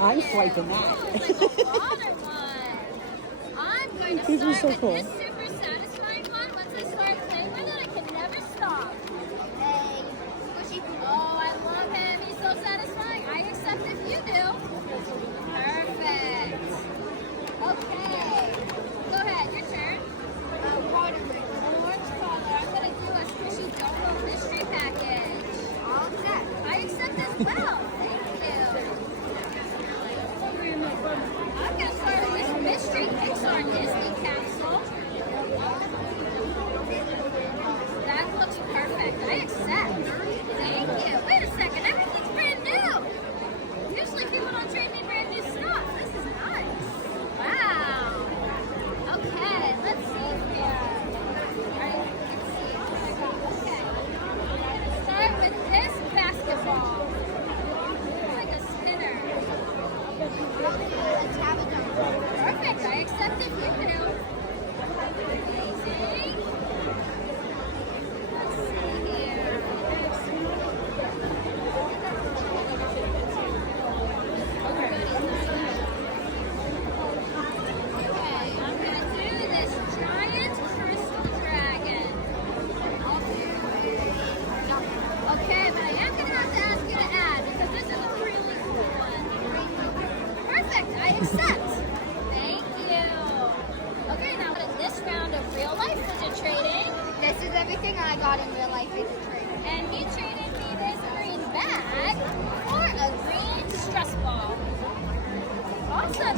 I'm swiping that. I'm going to These are start so cool. with this super satisfying one. Once I start playing with it, I can never stop. Hey, squishy. Oh, I love him. He's so satisfying. I accept if you do. Perfect. Okay. Go ahead. Your turn. Orange color. I'm going to do a squishy jumbo mystery package. All set. I accept as well. Thank you. I'm going to start with this mystery Pixar Disney capsule. That looks perfect. I accept. Thank you. Wait a second. Everything's brand new. Usually people don't trade me brand new stuff. This is nice. Wow. Okay, let's see here. Alright, let's see. Okay. Start with this basketball. Like a spinner. Perfect. I accept it. You do. Amazing. Let's see here. Okay, I'm going to do this giant crystal dragon. Okay, but I am going to have to ask you to add because this is a really cool one. Perfect. I accept. Thank you. Okay, now this round of real life fidget trading. This is everything I got in real life fidget trading. And he traded me this green bag for a green stress ball. Awesome.